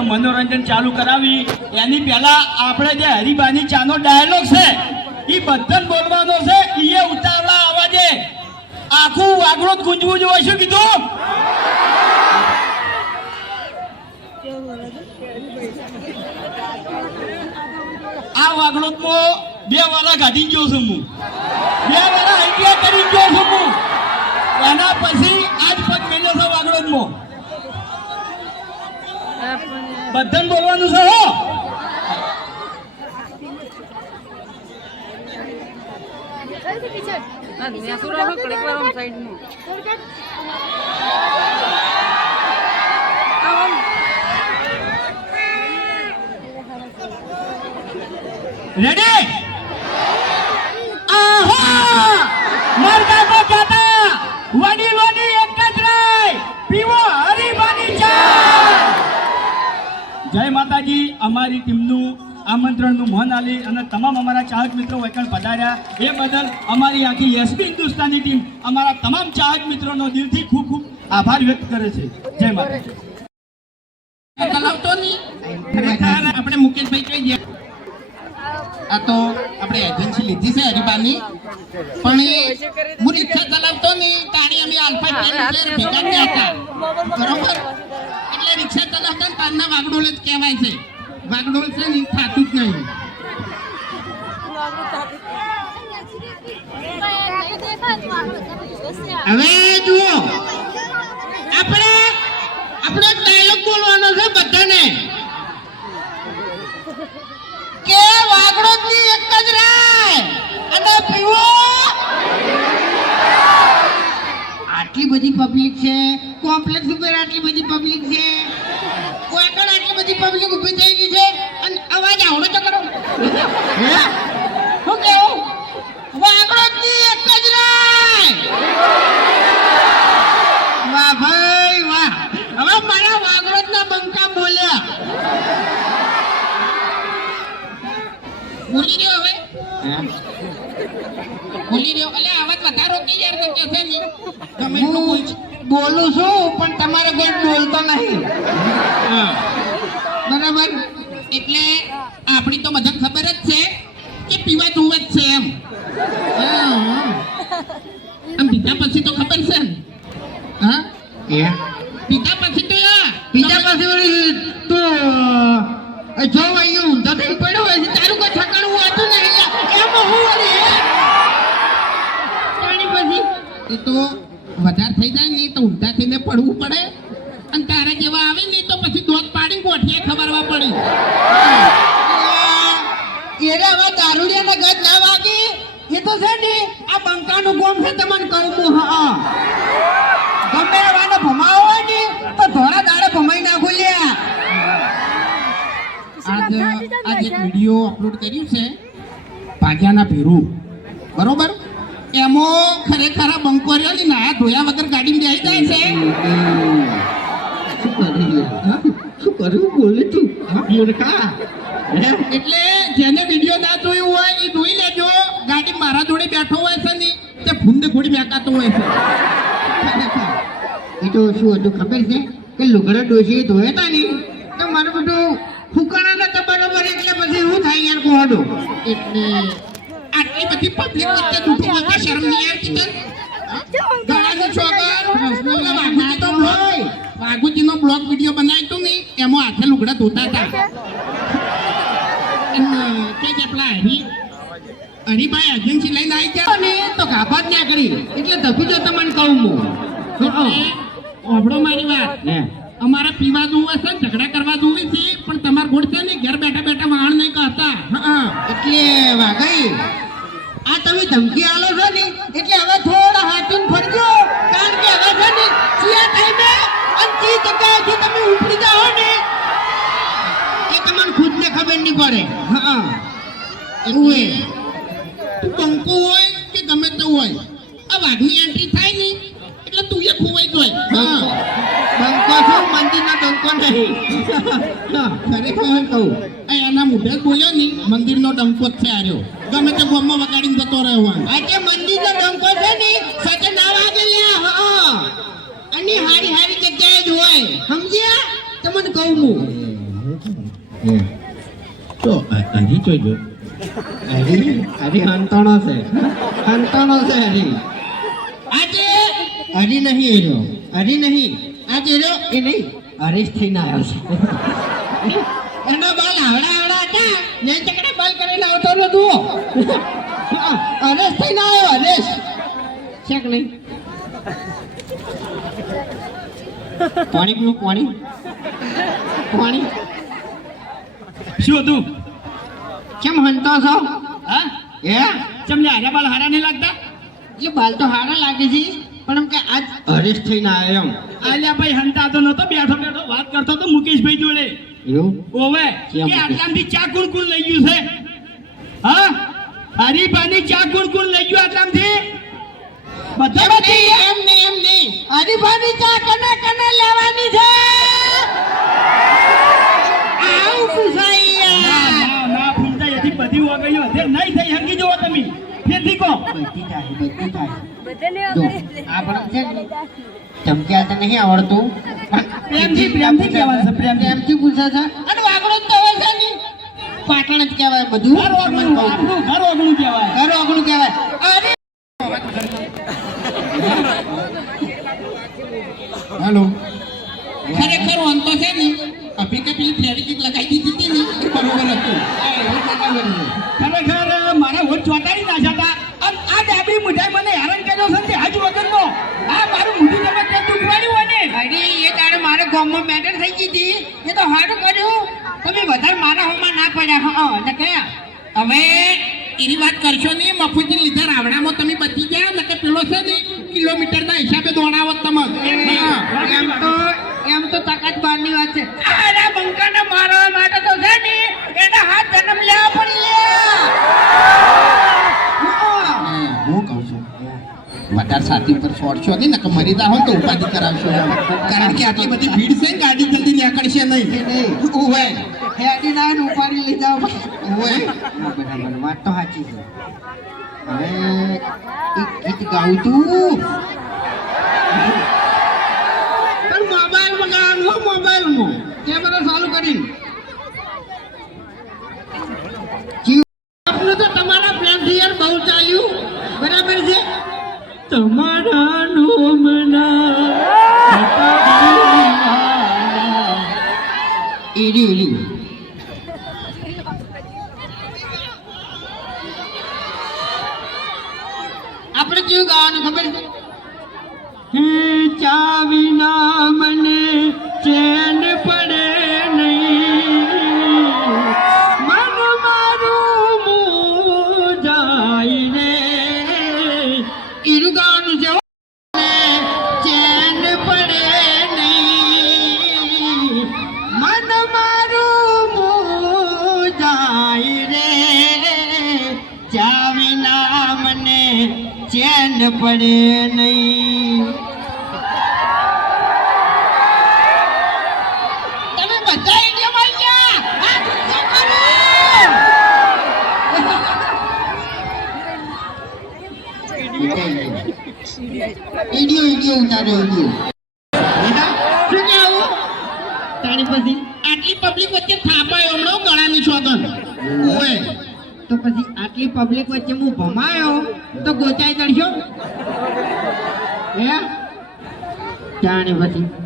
મનોરંજન ચાલુ કરાવી. એની પહેલા આપણે જે હરિબાની ચાનો ડાયલોગ છે એ બધન બોલવાનો છે એ ઉતાવળા અવાજે. આખું વાગડો ગુંજવું જોઈએ, શું કીધું? આ વાગડોદમાં બે વાળા કાઢી ગયો છું હું. બે વાળા આઈડિયા કરી ગયો છું હું. એના પછી આજ પગ મેલ્યો છે વાગડોદમાં બધાને બોલવાનું છે હો. રેડી આહા મરદા કો કહેતા વડીલોની એક જ રાય પીવો હરીબાની ચા જય માતાજી અમારી ટીમનું આમંત્રણનું મન આલી અને તમામ અમારા ચાહક મિત્રો વૈકણ પધાર્યા. એ બદલ અમારી આખી એસબી હિન્દુસ્તાની ટીમ અમારા તમામ ચાહક મિત્રોનો દિલથી ખૂબ ખૂબ આભાર વ્યક્ત કરે છે. જય આપણે મુકેશભાઈ ગયા. આ તો આપણે એજન્સી લીધી છે હરિબાની. પણ એ હું રિક્ષા ચલાવતો નહીં. તાણી અમે આલ્ફા ટેન ભેગા હતા. બરોબર? એટલે રિક્ષા ચલાવતા તારના વાગડોળ જ કહેવાય છે. વાગડોળ છે ને ખાતું જ નહીં. હવે જુઓ, આપણે આપણે ડાયલોગ બોલવાનો છે બધાને. કે વાગડોદની એક જ રાય, અને પીવો. આટલી બધી પબ્લિક છે કોમ્પ્લેક્સ ઉપર આટલી બધી પબ્લિક છે શું કેવું? વાગડોદની એક જ રાય. વાહ ભાઈ વાહ. હવે મારા વાગડોદના બંકા બોલ્યા. ભૂલી રહ્યો હવે? ભૂલી રહ્યો એટલે અવાજ વધારો કે યાર ને કે છે ગમે બોલું છું પણ તમારે કોઈ બોલતો નહીં. બરાબર? એટલે આપણી તો બધા ખબર જ છે કે પીવા જોવા જ છે એમ. આમ પીધા પછી તો ખબર છે ને? હા? પીધા પછી તો પીધા પછી તો જો અહીંયા ઊંધા થઈ પડ્યો હોય તારું કોઈ ઠકાણું હોતું નહીં એમ હે? પાણી પછી? એ તો વધારે થઈ જાય ને તો ઊંધા થઈને પડવું પડે. અને તારા જેવા આવે ને તો પછી દોધ પાડી ગોઠીએ ખબરવા પડી. તો છે ને આ બંકાનું ગોમ છે તમને કહું હું હા. ગમે એવાનો ભમાવો હોય ને તો ધોળા દાડે ભમાઈ નાખો લ્યા. આજે આજે વીડિયો અપલોડ કર્યું છે ભાગ્યાના ભેરું. બરોબર? એમાં ખરેખર આ બંકો રહ્યો ને નાયા ધોયા વગર ગાડી બેસી જાય છે. શું કર્યું બોલે તું. મૂર્ખા એટલે જેને વીડિયો ના જોયું હોય એ જોઈ લેજો. ગાડી મારા જોડે બેઠો હોય છે ને, તે ફૂંદ ખોડી બેકાતો હોય છે. એ તો શું હતું ખબર છે? કે લુગડા ડોસી ધોયા હતા ને, તો મારું બધું ફૂકાણા નતા બરોબર એટલે પછી શું થાય યાર કોડો એટલે આટલી બધી પબ્લિક વચ્ચે દુઃખ માટે શરમ નહીં આવતી તને? ગળાનું તો બ્લોગ વાઘુજીનો વીડિયો બનાવ્યો તો નહીં એમાં હાથે લુગડા ધોતા હતા. કે કે પેલા હરી હરીભાઈ એજન્સી લઈને આવી ગયા. ને તો ગાભા ત્યાં કરી. એટલે ધપી તો તમને કહું હું. ઓભળો મારી વાત. અમારે પીવા જોવું હશે ઝઘડા કરવા જોવી છે પણ તમારે ગોળ છે ને ઘર બેઠા બેઠા વાહણ નહીં કહેતા હા એટલે વાઘાઈ આ તમે ધમકી આલો છો ને એટલે હવે થોડા હાથું ફરજો. કારણ કે હવે છે ને ચિયા ટાઈમે અને ચી જગ્યાએથી તમે ઉપડી જાઓ ને એ તમને ખુદને ખબર નહીં પડે. હા એવું તું બંકો હોય કે ગમે તે હોય? આ વાઘની એન્ટ્રી થાય ને એટલે તું એ ખોવાઈ હા. બંકો છું મંદિરનો ડંકો નહીં. ખરેખર કહું એ એના મોઢે બોલ્યો ને મંદિરનો ડંકો જ છે આર્યો. ગમે તે ગોમમાં વગાડીને જતો રહ્યો હોય. આજે મંદિરનો ડંકો છે ને સાથે ના વાગે લ્યા. હા અને હારી હારી જગ્યાએ જ હોય. સમજ્યા? તમને કહું હું. તો હજી જોઈજો હરી? હરી હંતાણો છે. હંતાણો છે હરી. આજે હરી નહીં એનો હરી નહીં. આજે એનો એ નહીં. હરીશ થઈને આવ્યો છે. એના બાલ આવડા આવડા હતા. ને ચકડે બાલ કરીને આવતો રહ્યો તું. હરેશ થઈને આવ્યો હરેશ. છે કે નહીં. પાણી પીવું પાણી? પાણી? શું હતું? કેમ હંતો છો? હા? હે? તમને હારા બાલ હારા નહીં લાગતા? એટલે બાલ તો હારા લાગે છે પણ એમ કે આજ હરેશ થઈને આવ્યો એમ. આલ્યા ભાઈ હંતાતો નતો બેઠો બેઠો વાત કરતો તો મુકેશભાઈ જોડે. એવું? ઓવે કે આટલામથી ચા કુલ કુલ લઈ ગયું છે? હા? હરીફાની ચા કુલ કુલ લઈ ગયું આટલામથી? બધા એમ નહીં એમ નહીં એમ નહીં હરીફાની ચા કને કને લેવાની છે આવું પૂછાય ના, ના, ના, ફૂલતા એથી બધી વગડીઓ હશે. નહીં થઈ હંગી જુઓ તમે ફેરથી કહો બધી થાય બધી થાય જો આ પણ છે. ચમક્યા તો નહીં આવડતું. પ્રેમથી પ્રેમથી કહેવાનું છે પ્રેમ પ્રેમથી પૂછે છે. અને વાગડો તો હોય છે નહીં પાટણ જ કહેવાય બધું. ઘર ઓગણું. આપણું ઘર ઓગણું કહેવાય. ઘર ઓગણું કહેવાય. અરે! હેલો. ખરેખર વાંધો છે ને. અભી કે પેલી ફેવિકિક લગાવી દીધી હતી ને. બરોબર હતું આ એવું તો ખબર છે. ખરેખર મારા હોઠ ચોંટાડી નાખ્યા હતા અને આ ડાબડી મુઠાઈ મને હેરાન કર્યો છે ને આજ વગરનો આ મારું મોઢું તમે ક્યાં દુખવાડ્યું હોય ને અરે એ તારે મારે ગામમાં મેટર થઈ ગઈ હતી એ તો સારું કર્યું તમે વધારે મારા હોમાં ના પડ્યા હા. ને હવે એની વાત કરશો નહીં મફુજી લીધા રાવણામાં તમે બચી ગયા ને પેલો છે ને કિલોમીટરના હિસાબે દોડાવો તમે. એમ તો એમ તો તાકાત બહારની વાત છે. આના બંકાને મારવા માટે તો છે ને એના હાથ જન્મ લેવા પડી હું કહું છું. વધારે સાથી ઉપર છોડશો નહીં ને કે મરી તા હોય તો ઉપાધિ કરાવશો. કારણ કે આટલી બધી ભીડ છે ને ગાડી જલ્દી નીકળશે નહીં. ઉવે હેડી ના ને ઉપાડી લઈ જાવ બરાબર. વાત તો સાચી છે. હવે એક ગીત ગાઉં તું પણ મોબાઈલમાં ગાવાનું હો મોબાઈલમાં કેમેરા ચાલુ કરીને આપનું તો તમારા પ્રેમથી યાર બહુ ચાલ્યું. બરાબર છે? તમારા નોમના એડી એરી આપણે કેવું ગાવાનું ખબર પડે નહીં. તમે બધા ઇન્ડિયા માં ગયા આ શું ઈડિયો ઈડિયો ઉતારો ઈડિયો શું કહેવું તારી પછી? આટલી પબ્લિક વચ્ચે થાપાયો હમણાં ગળાની શોધન. ઉવે તો પછી આટલી પબ્લિક વચ્ચે હું ભમાયો તો ગોચાઈ ચડશો હે? જાણે પછી.